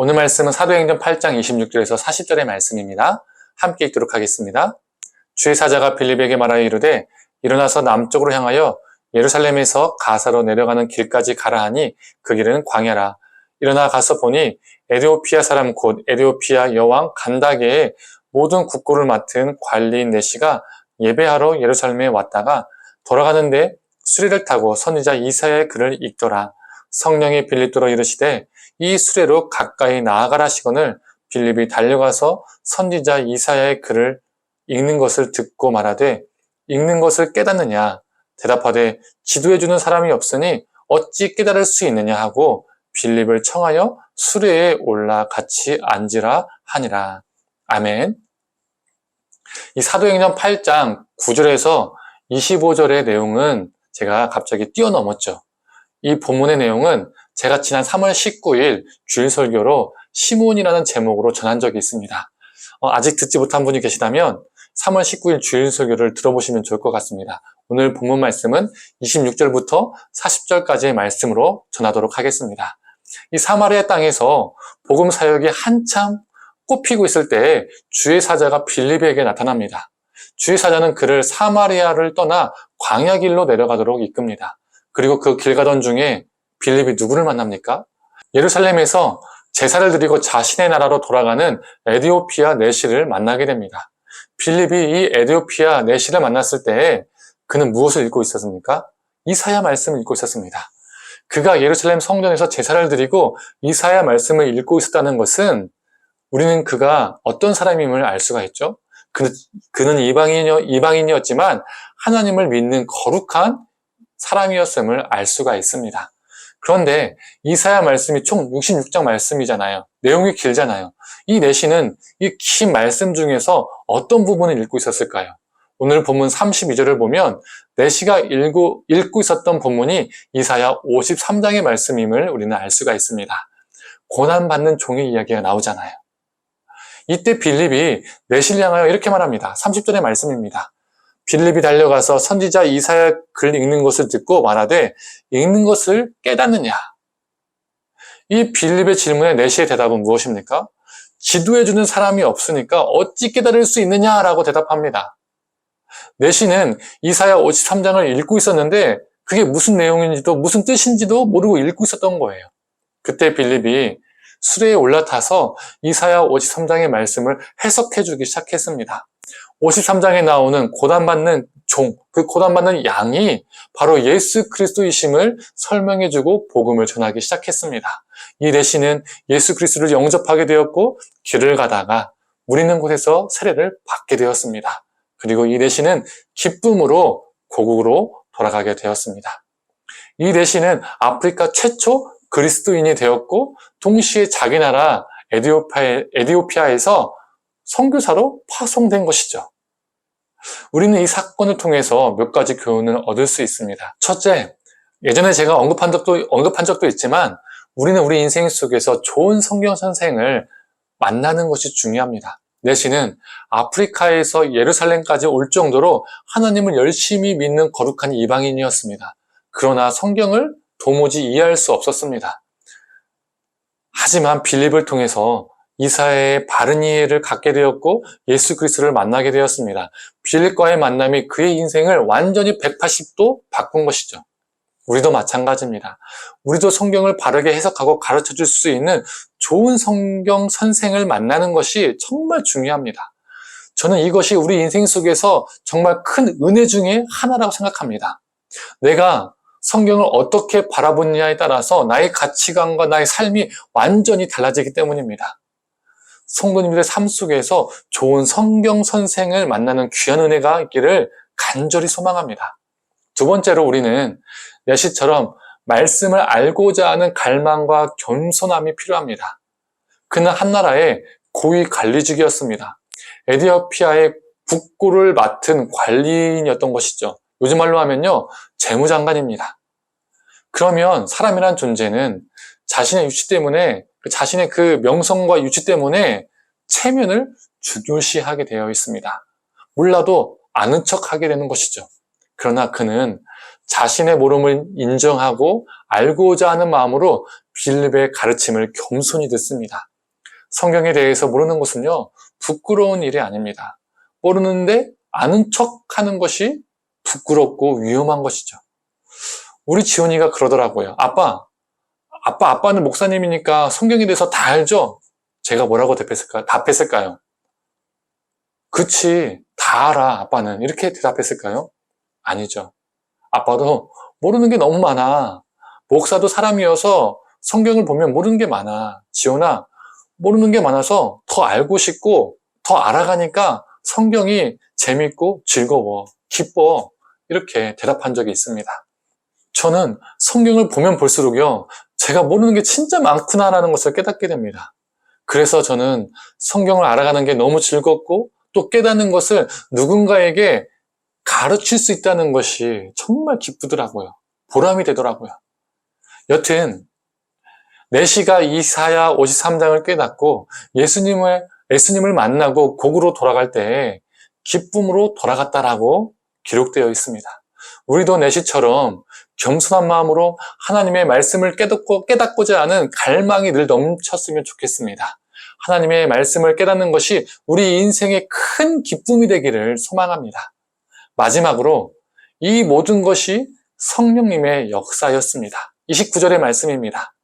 오늘 말씀은 사도행전 8장 26절에서 40절의 말씀입니다. 함께 읽도록 하겠습니다. 주의 사자가 빌립에게 말하여 이르되 일어나서 남쪽으로 향하여 예루살렘에서 가사로 내려가는 길까지 가라 하니 그 길은 광야라. 일어나 가서 보니 에디오피아 사람 곧 에디오피아 여왕 간다게의 모든 국고를 맡은 관리인 네시가 예배하러 예루살렘에 왔다가 돌아가는데 수레를 타고 선지자 이사야의 글을 읽더라. 성령이 빌립도로 이르시되 이 수레로 가까이 나아가라 하시거늘 빌립이 달려가서 선지자 이사야의 글을 읽는 것을 듣고 말하되 읽는 것을 깨닫느냐 대답하되 지도해주는 사람이 없으니 어찌 깨달을 수 있느냐 하고 빌립을 청하여 수레에 올라 같이 앉으라 하니라. 아멘. 이 사도행전 8장 9절에서 25절의 내용은 제가 갑자기 뛰어넘었죠. 이 본문의 내용은 제가 지난 3월 19일 주일 설교로 시몬이라는 제목으로 전한 적이 있습니다. 아직 듣지 못한 분이 계시다면 3월 19일 주일 설교를 들어보시면 좋을 것 같습니다. 오늘 본문 말씀은 26절부터 40절까지의 말씀으로 전하도록 하겠습니다. 이 사마리아 땅에서 복음 사역이 한참 꽃피고 있을 때 주의 사자가 빌립에게 나타납니다. 주의 사자는 그를 사마리아를 떠나 광야길로 내려가도록 이끕니다. 그리고 그 길 가던 중에 빌립이 누구를 만납니까? 예루살렘에서 제사를 드리고 자신의 나라로 돌아가는 에디오피아 네시를 만나게 됩니다. 빌립이 이 에디오피아 네시를 만났을 때 그는 무엇을 읽고 있었습니까? 이사야 말씀을 읽고 있었습니다. 그가 예루살렘 성전에서 제사를 드리고 이사야 말씀을 읽고 있었다는 것은 우리는 그가 어떤 사람임을 알 수가 있죠. 그는 이방인이었지만 하나님을 믿는 거룩한 사람이었음을 알 수가 있습니다. 그런데 이사야 말씀이 총 66장 말씀이잖아요. 내용이 길잖아요. 이 네시는 이 긴 말씀 중에서 어떤 부분을 읽고 있었을까요? 오늘 본문 32절을 보면 네시가 읽고 있었던 본문이 이사야 53장의 말씀임을 우리는 알 수가 있습니다. 고난받는 종의 이야기가 나오잖아요. 이때 빌립이 네시를 향하여 이렇게 말합니다. 30절의 말씀입니다. 빌립이 달려가서 선지자 이사야 글 읽는 것을 듣고 말하되 읽는 것을 깨닫느냐? 이 빌립의 질문에 네시의 대답은 무엇입니까? 지도해주는 사람이 없으니까 어찌 깨달을 수 있느냐라고 대답합니다. 네시는 이사야 53장을 읽고 있었는데 그게 무슨 내용인지도 무슨 뜻인지도 모르고 읽고 있었던 거예요. 그때 빌립이 수레에 올라타서 이사야 53장의 말씀을 해석해주기 시작했습니다. 53장에 나오는 고난받는 종, 그 고난받는 양이 바로 예수 그리스도이심을 설명해주고 복음을 전하기 시작했습니다. 이 네시는 예수 그리스도를 영접하게 되었고 길을 가다가 물 있는 곳에서 세례를 받게 되었습니다. 그리고 이 네시는 기쁨으로 고국으로 돌아가게 되었습니다. 이 네시는 아프리카 최초 그리스도인이 되었고 동시에 자기 나라 에디오피아에서 선교사로 파송된 것이죠. 우리는 이 사건을 통해서 몇 가지 교훈을 얻을 수 있습니다. 첫째, 예전에 제가 언급한 적도 있지만 우리는 우리 인생 속에서 좋은 성경 선생을 만나는 것이 중요합니다. 네시는 아프리카에서 예루살렘까지 올 정도로 하나님을 열심히 믿는 거룩한 이방인이었습니다. 그러나 성경을 도무지 이해할 수 없었습니다. 하지만 빌립을 통해서 이사야의 바른 이해를 갖게 되었고 예수 그리스도를 만나게 되었습니다. 빌립과의 만남이 그의 인생을 완전히 180도 바꾼 것이죠. 우리도 마찬가지입니다. 우리도 성경을 바르게 해석하고 가르쳐 줄 수 있는 좋은 성경 선생을 만나는 것이 정말 중요합니다. 저는 이것이 우리 인생 속에서 정말 큰 은혜 중에 하나라고 생각합니다. 내가 성경을 어떻게 바라보느냐에 따라서 나의 가치관과 나의 삶이 완전히 달라지기 때문입니다. 성도님들의 삶 속에서 좋은 성경 선생을 만나는 귀한 은혜가 있기를 간절히 소망합니다. 두 번째로 우리는 네시처럼 말씀을 알고자 하는 갈망과 겸손함이 필요합니다. 그는 한 나라의 고위 관리직이었습니다. 에디오피아의 국고를 맡은 관리인이었던 것이죠. 요즘 말로 하면요, 재무장관입니다. 그러면 사람이란 존재는 자신의 유치 때문에, 자신의 그 명성과 유치 때문에 체면을 중요시하게 되어 있습니다. 몰라도 아는 척하게 되는 것이죠. 그러나 그는 자신의 모름을 인정하고 알고자 하는 마음으로 빌립의 가르침을 겸손히 듣습니다. 성경에 대해서 모르는 것은요, 부끄러운 일이 아닙니다. 모르는데 아는 척하는 것이 부끄럽고 위험한 것이죠. 우리 지훈이가 그러더라고요. 아빠는 목사님이니까 성경에 대해서 다 알죠? 제가 뭐라고 답했을까요? 그치, 다 알아, 아빠는. 이렇게 대답했을까요? 아니죠. 아빠도 모르는 게 너무 많아. 목사도 사람이어서 성경을 보면 모르는 게 많아. 지훈아, 모르는 게 많아서 더 알고 싶고 더 알아가니까 성경이 재밌고 즐거워, 기뻐. 이렇게 대답한 적이 있습니다. 저는 성경을 보면 볼수록요, 제가 모르는 게 진짜 많구나라는 것을 깨닫게 됩니다. 그래서 저는 성경을 알아가는 게 너무 즐겁고 또 깨닫는 것을 누군가에게 가르칠 수 있다는 것이 정말 기쁘더라고요. 보람이 되더라고요. 여튼 내시가 이사야 53장을 깨닫고 예수님을 만나고 곡으로 돌아갈 때 기쁨으로 돌아갔다라고 기록되어 있습니다. 우리도 내시처럼 겸손한 마음으로 하나님의 말씀을 깨닫고자 하는 갈망이 늘 넘쳤으면 좋겠습니다. 하나님의 말씀을 깨닫는 것이 우리 인생의 큰 기쁨이 되기를 소망합니다. 마지막으로 이 모든 것이 성령님의 역사였습니다. 29절의 말씀입니다.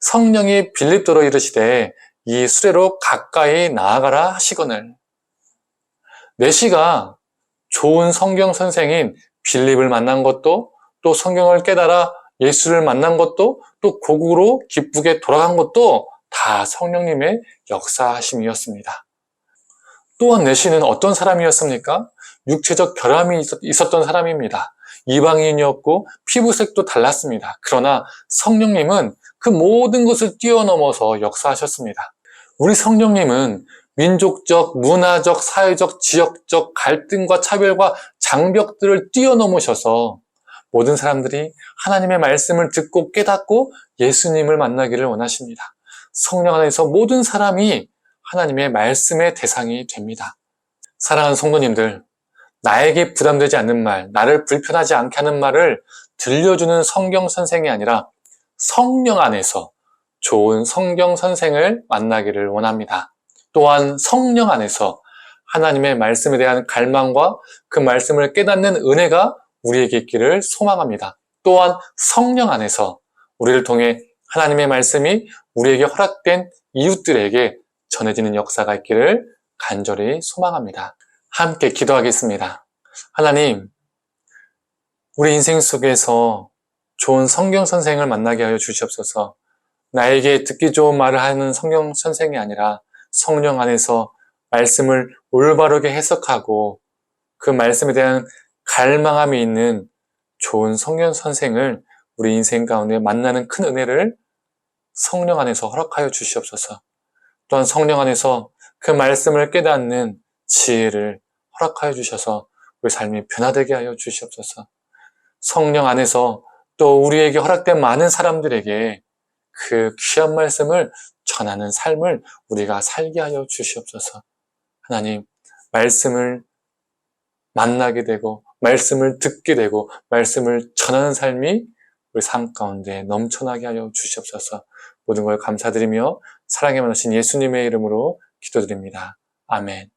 성령이 빌립더로 이르시되 이 수레로 가까이 나아가라 하시거늘. 내시가 좋은 성경 선생인 빌립을 만난 것도, 또 성경을 깨달아 예수를 만난 것도, 또 고국으로 기쁘게 돌아간 것도 다 성령님의 역사하심이었습니다. 또한 내시는 어떤 사람이었습니까? 육체적 결함이 있었던 사람입니다. 이방인이었고 피부색도 달랐습니다. 그러나 성령님은 그 모든 것을 뛰어넘어서 역사하셨습니다. 우리 성령님은 민족적, 문화적, 사회적, 지역적 갈등과 차별과 장벽들을 뛰어넘으셔서 모든 사람들이 하나님의 말씀을 듣고 깨닫고 예수님을 만나기를 원하십니다. 성령 안에서 모든 사람이 하나님의 말씀의 대상이 됩니다. 사랑하는 성도님들, 나에게 부담되지 않는 말, 나를 불편하지 않게 하는 말을 들려주는 성경 선생이 아니라 성령 안에서 좋은 성경 선생을 만나기를 원합니다. 또한 성령 안에서 하나님의 말씀에 대한 갈망과 그 말씀을 깨닫는 은혜가 우리에게 있기를 소망합니다. 또한 성령 안에서 우리를 통해 하나님의 말씀이 우리에게 허락된 이웃들에게 전해지는 역사가 있기를 간절히 소망합니다. 함께 기도하겠습니다. 하나님, 우리 인생 속에서 좋은 성경 선생을 만나게 하여 주시옵소서. 나에게 듣기 좋은 말을 하는 성경 선생이 아니라 성령 안에서 말씀을 올바르게 해석하고 그 말씀에 대한 갈망함이 있는 좋은 성경 선생을 우리 인생 가운데 만나는 큰 은혜를 성령 안에서 허락하여 주시옵소서. 또한 성령 안에서 그 말씀을 깨닫는 지혜를 허락하여 주셔서 우리 삶이 변화되게 하여 주시옵소서. 성령 안에서 또 우리에게 허락된 많은 사람들에게 그 귀한 말씀을 전하는 삶을 우리가 살게 하여 주시옵소서. 하나님, 말씀을 만나게 되고 말씀을 듣게 되고 말씀을 전하는 삶이 우리 삶 가운데 넘쳐나게 하여 주시옵소서. 모든 걸 감사드리며 사랑에 많으신 예수님의 이름으로 기도드립니다. 아멘.